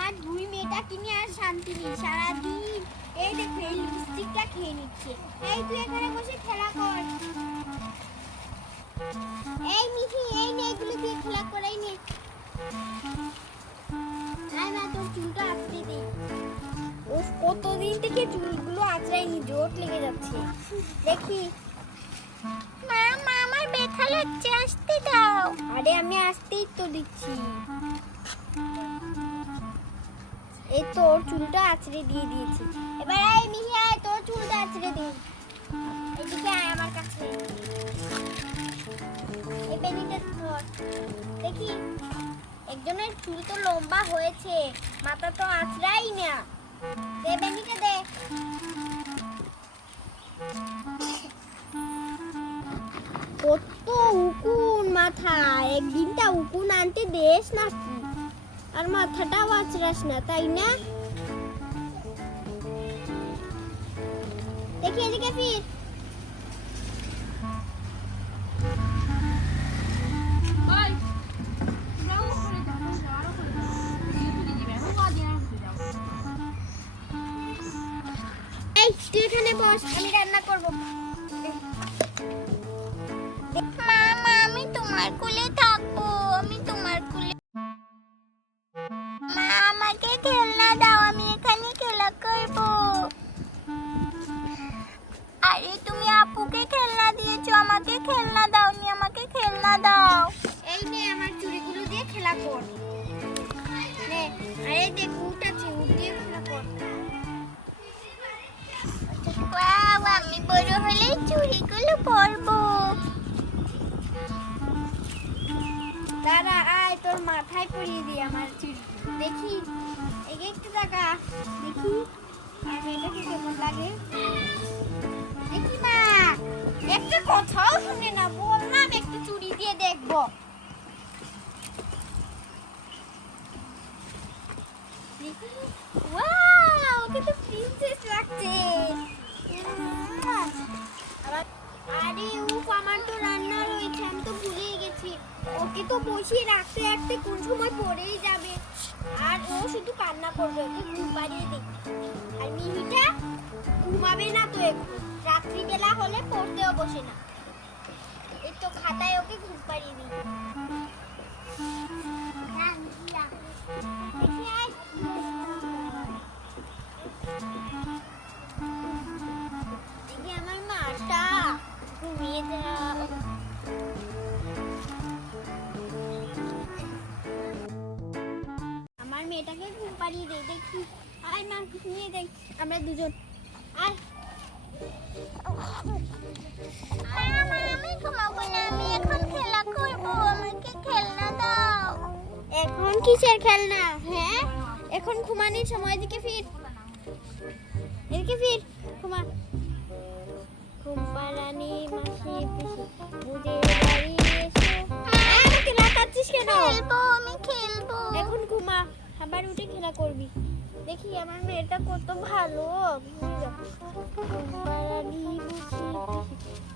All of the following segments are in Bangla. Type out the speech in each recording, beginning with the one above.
আমার দুই মেয়েটাকে নিয়ে আর শান্তি নেই, সারাদিন এই দেখো এই লিপস্টিকটা খেয়ে নিচ্ছে। এই তুই এখানে বসে খেলা কর। এই মিহি, এই নে এগুলো দিয়ে খেলা কর, এই নে। আয় মা, তোর চুলটা আঁচড়ে দে। উফ, কতদিন থেকে চুলগুলো আঁচড়াইনি, জোট লেগে যাচ্ছে। দেখি মা, মা আমার ব্যথা লাগছে, আসতে দাও। আরে আমি আসতেই তো দিচ্ছি। এই তোর চুলটা আঁচড়ে দিয়ে দিয়েছি। এবার এই মিহি আয়, তোর চুলটা আঁচড়ে দে। এদিকে আয় আমার কাছে। এই বেনিটা ধর। দেখি একজনের চুল তো লম্বা হয়েছে, মাথা তো আঁচড়াই না। দে বেনিটা দে। কত উকুন মাথা, একদিনটা উকুন আনতে দেশ নাকি? আর মাথাটাও আঁচড়াস না, তাই না? দেখি এদিকে ফির। এই তুই এখানে বস, আমি রান্না করব। মা, মা আমি তোমার কোলে থাকবো, আমি তোমার কোলে। মা আমাকে খেলনা দাও, আমি এখানে খেলা করব। আরে তুমি আপুকে খেলনা দিয়েছো, আমাকে খেলনা দাওনি, আমাকে খেলনা দাও। এই নে আমার চুড়িগুলো দিয়ে খেলা কর। নে, আরে দেখ উট আছে, উট দিয়ে খেলা কর। ওয়াও, আমি বড় হলে চুড়িগুলো পরবো। দাঁড়া, আয় তোর মাথায় পরিয়ে দিই আমার চুড়ি। দেখি এই একটু টাকা দেখি আর মেয়েটাকে কেমন লাগে। দেখি মা, একটা কথাও শুনে না, বললাম একটু চুড়ি দিয়ে দেখবো। ওয়াও, ওকে তো প্রিন্সেস লাগছে। আরে উফ, আমার তো রান্না রয়েছে, আমি তো ভুলেই গেছি। ওকে তো বসিয়ে রাখতে রাখতে কোন সময় পড়েই যাবে, আর ও শুধু কান্না করবে। ওকে ঘুম পাড়িয়ে দিই। আর মিহিটা ঘুমাবে না তো এখন, রাত্রিবেলা হলে পড়তেও বসে না। এই তো খাতায় ওকে ঘুম পাড়িয়ে দিই। দেখি আয়। দেখি আমার মাটা ঘুমিয়ে যাও। আমার মেয়েটাকে ঘুম পাড়িয়ে দেই। দেখি আয় মা, ঘুমিয়ে দেই আমরা দুজন। আয়। মা, মা আমি ঘুমাবো না, আমি এখন খেলা করব, আমাকে খেলনা দাও। এখন কিসের খেলনা? হ্যাঁ, এখন ঘুমানোর সময়। এদিকে ফির, এদিকে ফির, ঘুমা। ঘুম পাড়ানি মাসি পিসি বুদের বাড়ি এসো। আমাকে রাতাচ্ছিস কেন? খেলবো, আমি খেলবো। এখন ঘুমা, আবার উঠে খেলা করবি। দেখি আমার মেয়েটা কত ভালো। ঘুম পাড়ানি মাসি পিসি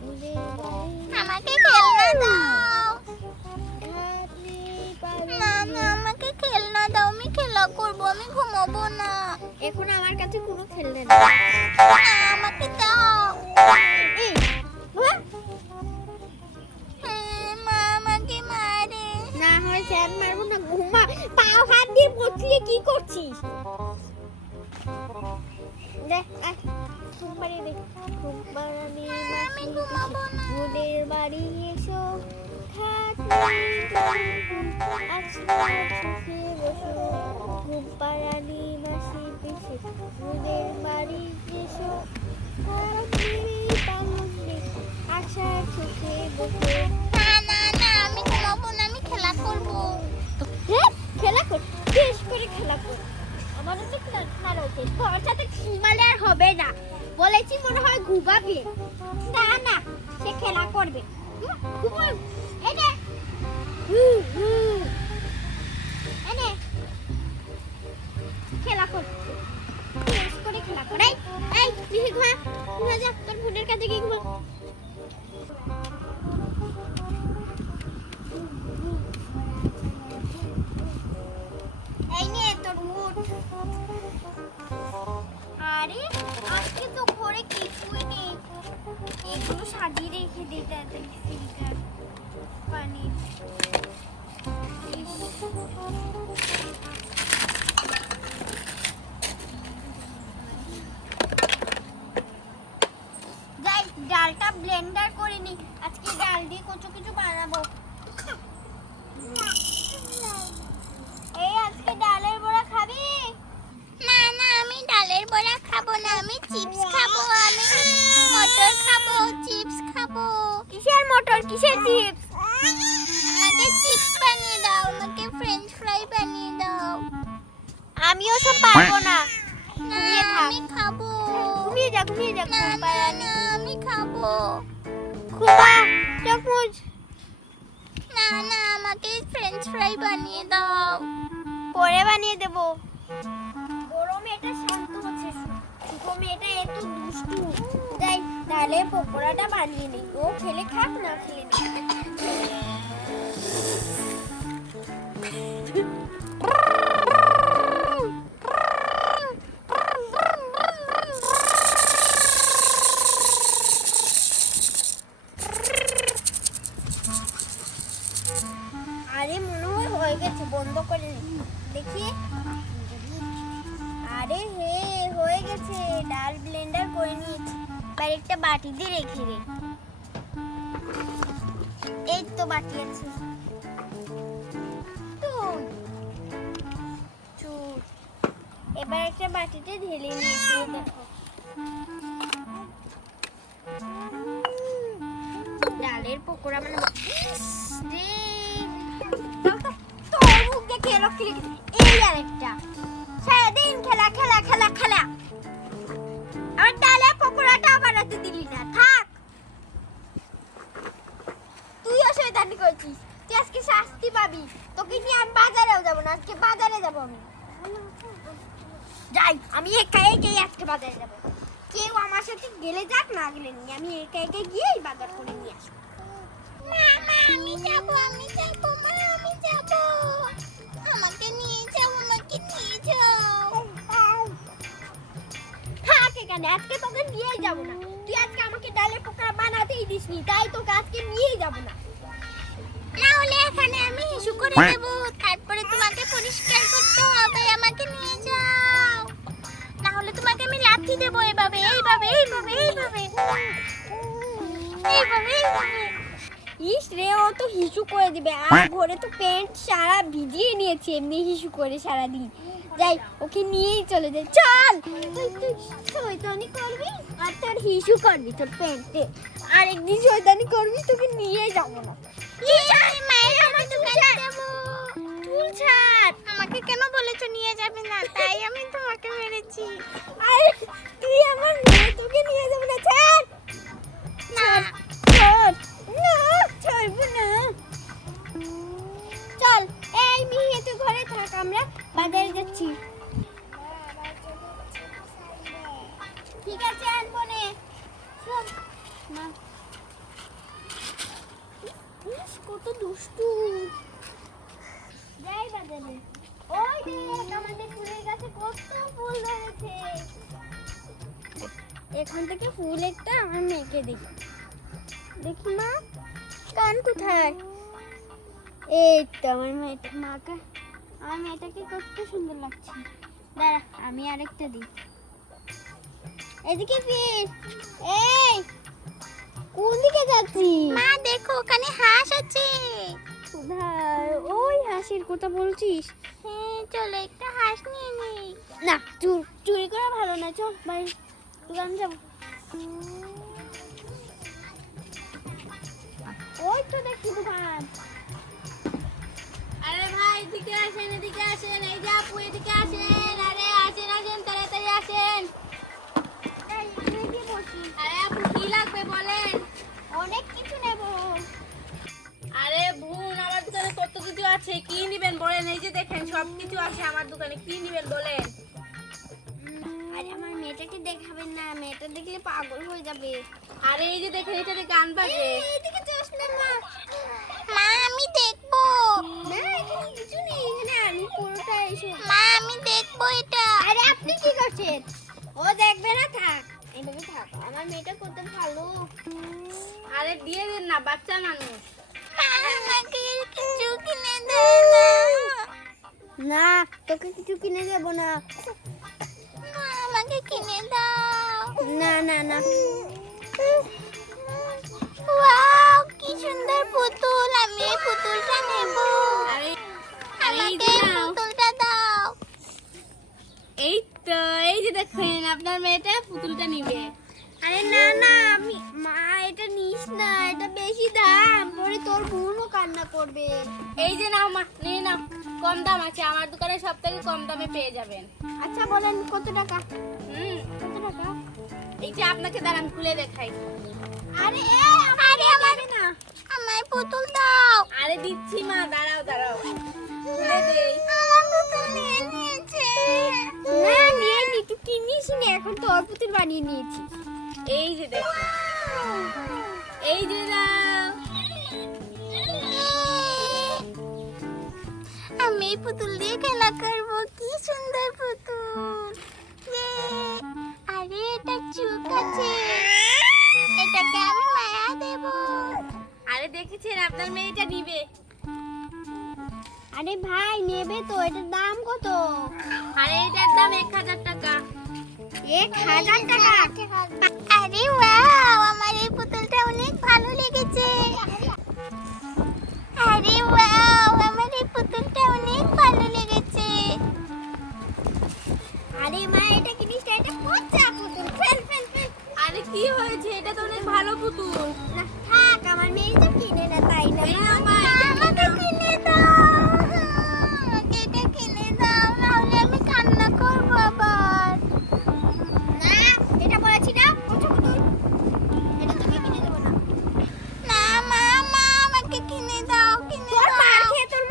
বুদের বাড়ি আমাকে খেলনা দাও। ঘাটনি পাড়ি। না, না আমাকে খেলনা দাও, আমি খেলা করব, আমি ঘুমাবো না। এখন আমার কাছে কোনো খেলনা নেই। না, আমাকে দাও। এই বাবা, মা আমাকে মারে। না হয় স্যার মারবো না, ঘুমা। পাও হাত দিয়ে বসিয়ে কি করছিস? দে আয়, ঘুম পাড়িয়ে দে। ঘুম পাড়ানি আমি ঘুমাবো না। বুদের বাড়ি এসো। ঘুম পাড়ানি মাসি পিসি বুদের বাড়ি এসো। আশার চোখে বসে। না, না, না আমি ঘুমাবো না, আমি খেলা করব। খেলা কর, বেশ করে খেলা কর। আমারও তো খেলা রয়েছে, তোর সাথে ঘুমালে আর হবে না। বলেছি মনে হয় ঘুমাবে। না না, সে খেলা করবে। ঘুমাও, এনে এনে খেলা কর, বেশ করে খেলা কর। এই মিহি ঘুমা, ঘুমা যা, তোর বোনের কাছে গিয়ে ঘুমা। এই নে তোর মুড। আরে আজকে তো ঘরে কিছুই নেই, এগুলো সাজিয়ে রেখে দিতে ফিল্টার পানি। যাই ডালটা ব্লেন্ডার করে নি, আজকে ডাল দিয়ে কচু কিছু বানাবো। এই আজকে ডালের বড়া খাবি? না না, আমি ডালের বড়া খাবো না, আমি চিপস খাবো, আমি মটর খাবো, চিপস খাবো। কিসের মটর, কিসের চিপস? আমাকে চিপস বানিয়ে দাও, আমাকে ফ্রেঞ্চ ফ্রাই বানিয়ে দাও। আমি ওসব পারবো না। না ঘুমিয়ে থাক। আমি খাবো। ঘুমিয়ে যা, ঘুমিয়ে যা। না ঘুম না পাড়ানি। না, আমি খাবো। ঘুমা, চোখ মুছ। না না, আমাকে ফ্রেঞ্চ ফ্রাই বানিয়ে দাও। পরে বানিয়ে দেবো। বড় মেয়েটা শান্ত হচ্ছে, ছোট মেয়েটা এত দুষ্টু। যাই তাহলে পকোড়াটা বানিয়ে নিই, ও খেলে খাক না খেলে না। আরে মনে হয় হয়ে গেছে, বন্ধ করে নি। দেখি। আরে হে হয়ে গেছে, ডাল ব্লেন্ডার করে নিয়েছি। এবার একটা বাটিতে রেখে দে। এই তো বাটি আছে। চুর। এবার একটা বাটিতে ঢেলে নিয়েছি, এই দেখো। ডালের পকোড়া বানাবো। রে তোর মুখ দেখে রক্ত লেগেছে। এই আরেকটা। সারাদিন খেলা খেলা খেলা খেলা। আমার ডালের পকোড়াটা বানাতে দিলি না, থাক। তুইও শয়তানি করেছিস, তুই আজকে শাস্তি পাবি। তোকে নিয়ে আমি বাজারেও যাবো না, আজকে বাজারে যাবো আমি। যাই, আমি একা একাই আজকে বাজারে যাবো। কেউ আমার সাথে গেলে যাক, না গেলে নিয়ে আমি একা একা গিয়েই বাজার করে নিয়ে আসবো। মা মা, আমি যাবো, আমি যাবো, মা আমি যাবো। আমাকে নিয়ে যাও, আমাকে নিয়ে যাও। থাক এখানে, আজকে তোকে নিয়েই যাবো না। তুই আজকে আমাকে ডালের পকোড়া বানাতেই দিসনি, তাই তোকে আজকে নিয়েই যাবো না। না হলে এখানে আমি হিসু করে দেব, তারপরে তোমাকে পরিষ্কার করতে হবে। আমাকে নিয়ে যাও, না হলে তোমাকে আমি লাথি দেবো। এভাবে এইভাবে এইভাবে এইভাবে এইভাবে এইভাবে। ইস রে, ও তো হিসু করে দিবে। আর ঘরে তো প্যান্ট সারা ভিজিয়ে নিয়েছে, এমনি হিসু করে সারাদিন। যাই, ওকে নিয়েই চলে যাই। চল, তুই শয়তানি করবি আর তোর হিসু করবি তোর প্যান্টে। আর একদিন শয়তানি করবি, তোকে নিয়ে যাবো না। মায়ের আমার দোকানে যাবো। চুল ছাড়। আমাকে কেন বলেছো নিয়ে যাবে না? তাই আমি তোমাকে মেরেছি। আরে তুই আমার মেয়ে, তোকে নিয়ে যাবো না। ছাড় না ছাড়, না ছাড়বো না। চল, এই মিহি তুই ঘরে থাক, আমরা বাজারে যাচ্ছি। ঠিক আছে, আনবো নে। চল। মা, ইস, কত দুষ্টু। যাই বাজারে। ওই দেখ, আমাদের ফুলের গাছে কত ফুল ধরেছে। এখান থেকে ফুল একটা আমার মেয়েকে দেখি। দেখি মা, কান কোথায়? এই তো আমার মেয়েটা, মাকে আমার মেয়েটাকে কত সুন্দর লাগছে। দাঁড়া, আমি আরেকটা দিই। এদিকে ফির। এই কোন দিকে যাচ্ছিস? মা দেখো, ওখানে হাঁস আছে। কোথায়? ওই হাসির কথা বলছিস? হ্যাঁ, চলো একটা হাঁস নিয়ে নেই। না, চুরি করা ভালো না। চল বাইরে দোকান যাবো। ওই তো দেখি দোকান। আরে ভাই, এদিকে আসেন, এদিকে আসেন। এই যে আপু, এদিকে আসেন। আরে আসেন আসেন, তাড়াতাড়ি আসেন। এই, আমি কি বলছি? আরে আপু, কি লাগবে বলেন? অনেক কিছু নেব। আরে বোন, আমার দোকানে কত কিছু আছে, কি নিবেন বলেন? এই যে দেখেন সব কিছু আছে আমার দোকানে, কি নিবেন বলেন? আরে আমার মেয়েটাকে দেখাবেন না, মেয়েটা দেখলে পাগল হয়ে যাবে। আরে এই যে দেখেন, এটাতে গান বাজে। এইদিকে যাস না মা। মা আমি দেখবো। না, এখানে কিছু নেই, এখানে আলু পরোটা এসব। মা আমি দেখবো এটা। আরে আপনি কি করছেন? ও দেখবে না, থাক এইভাবে থাক। আমার মেয়েটা কত ভালো। আরে দিয়ে দিন না, বাচ্চা মানুষ। মা, আমাকে কিছু কিনে দাও না। না, তোকে কিছু কিনে দেবো না। মা, আমাকে কিনে দাও। না না না। ওয়াও, কি সুন্দর পুতুল, আমি এই পুতুলটা নেব। আরে আমাকে এই পুতুলটা দাও। এই তো, এই যে দেখেন আপনার মেয়েটা পুতুলটা নিবে। আরে না না, আমি মা এটা নিস না, এটা বেশি দাম, পরে তোর বোনও কান্না করবে। এই যে নাও মা, নিয়ে নাও। কম দাম আছে, আমার দোকানে সব থেকে কম দামে পেয়ে যাবেন। আচ্ছা বলেন কত টাকা? কত টাকা? এই যে আপনাকে দাঁড়ান খুলে দেখাই। আরে আরে আমার না, আমার পুতুল দাও। আরে দিচ্ছি মা, দাঁড়াও দাঁড়াও, খুলে দেই। আমার পুতুল নিয়ে নিয়েছে। না নিয়ে নি, তুই কিনিস নি, এখন তোর পুতুল বানিয়ে নিয়েছি। এই যে দেখো, এই যে দাও। আমি এই পুতুল দিয়ে খেলা করবো, কি সুন্দর পুতুল। ইয়ে, আরে এটা চোখ আছে, এটাকে আমি মায়া দেব। আরে দেখেছেন আপনার মেয়েটা নিবে। আরে ভাই নেবে তো, এটার দাম কত? আরে এটার দাম 1000 টাকা। 1000 টাকা? আরে ওয়াও, আমার এই পুতুলটা অনেক ভালো লেগেছে। আরে ওয়াও, আমার এই পুতুলটা অনেক ভালো লেগেছে। আরে মা এটা কিনিস না, এটা পচা পুতুল, ফেল ফেল ফেল। আরে কি হয়েছে, এটা তো অনেক ভালো পুতুল। না থাক, আমার মেয়ে তো কিনে না, তাই না? এই নাও মা, এটা আমাকে কিনে দাও, আমাকে এটা কিনে দাও, নাহলে আমি কান্না করবো আবার। না, এটা বলেছি না, পচা পুতুল, এটা তোকে কিনে দেবো না। না মা, মা আমাকে কিনে দাও, কিনে তোর মার দাও। খেয়ে তোর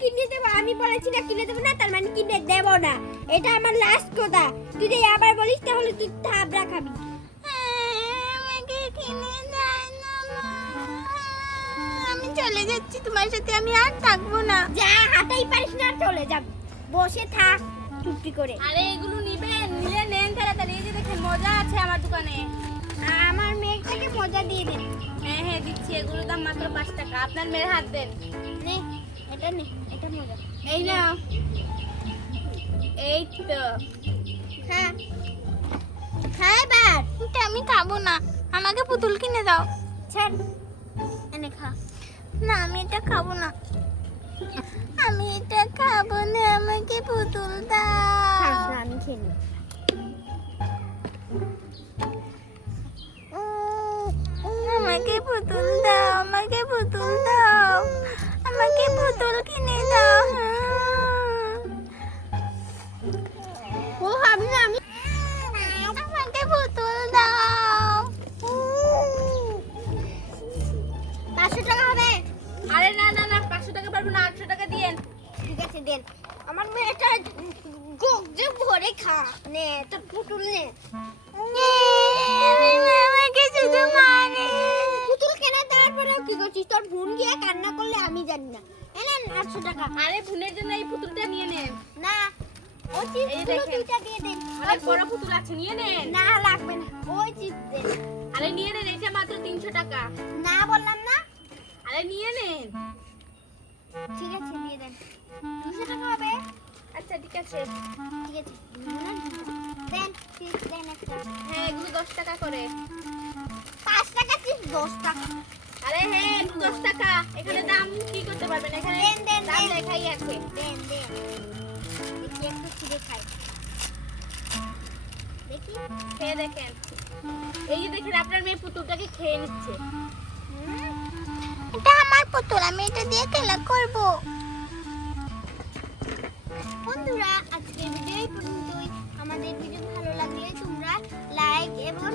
কিনে দেবো, আমি বলেছি না কিনে দেবো না, তার মানে কিনে দেবো না। এটা আমার লাস্ট কথা, তুই যদি আবার বলিস তাহলে তুই থাবড়া খাবি। আমাকে কিনে দাও না মা, আমি চলে যাচ্ছি, তোমার সাথে আমি আর থাকবো না। যা, হাঁটাই পারিস না, চলে যাবি, বসে থাক চুপটি করে। আরে এগুলো নিবেন, নিলে নেন তাড়াতাড়ি। এই যে দেখেন, মজা আছে আমার দোকানে। আমার মেয়েটাকে মজা দিয়ে দে। হ্যাঁ হ্যাঁ দিচ্ছি, এগুলোর দাম মাত্র 5 টাকা। আপনার মেয়ের হাত দেন। নে, এটা নে, এটা মজা। এই নাও। এই তো। হ্যাঁ হ্যাঁ, এবার এটা আমি খাবো না, আমাকে পুতুল কিনে দাও। ছাড়, এনে খা। না, আমি এটা খাবো না, আমি এটা খাবো না, আমাকে পুতুল খাস দাও। না, আমি খেয়ে নিই। আমাকে পুতুল দাও, আমাকে পুতুল দাও, আমাকে পুতুল কিনে দাও। ও আমি না, আমি আমাকে পুতুল দাও। 500 টাকা হবে? আরে না না না, 500 টাকা পারবো না, 800 টাকা দিয়েন। ঠিক আছে দেন। আমার মেয়েটা গগজে ভরে খা। নে তোর পুতুল নে। আমাকে শুধু মানে। পুতুল কেনা দেওয়ার পরে কি করছিস? তোর বোন গিয়ে কান্না করলে আমি জানি না। এনেন 800 টাকা। আরে বোনের জন্য এই পুতুলটা নিয়ে নেন। না, ওই এই চিপসগুলো দেখেন। দুইটা দিয়ে দেন। অনেক বড় পুতুল আছে, নিয়ে নেন। না লাগবে না, ওই চিপস দেন। আরে নিয়ে নেন, এটা মাত্র 300 টাকা। না বললাম না? আরে নিয়ে নেন। ঠিক আছে দিয়ে দেন। 200 টাকা হবে? আচ্ছা ঠিক আছে। ঠিক আছে দেন, চিপস দেন একটা। হ্যাঁ এগুলো 10 টাকা করে। 5 টাকা চিপস 10 টাকা। আরে হ্যাঁ এগুলো 10 টাকা। এখানে দাম কি করতে পারবেন, এখানে দেন, দাম দেন। লেখাই আছে। দেন দেন, দেখি একটু ছিঁড়ে খাই। দেখি। খেয়ে দেখেন। এই যে দেখেন, আপনার মেয়ে পুতুলটাকে খেয়ে নিচ্ছে। এটা আমার পুতুল, আমি এটা দিয়ে খেলা করবো। বন্ধুরা আজকের ভিডিও এই পর্যন্তই। আমাদের ভিডিও ভালো লাগলে তোমরা লাইক এবং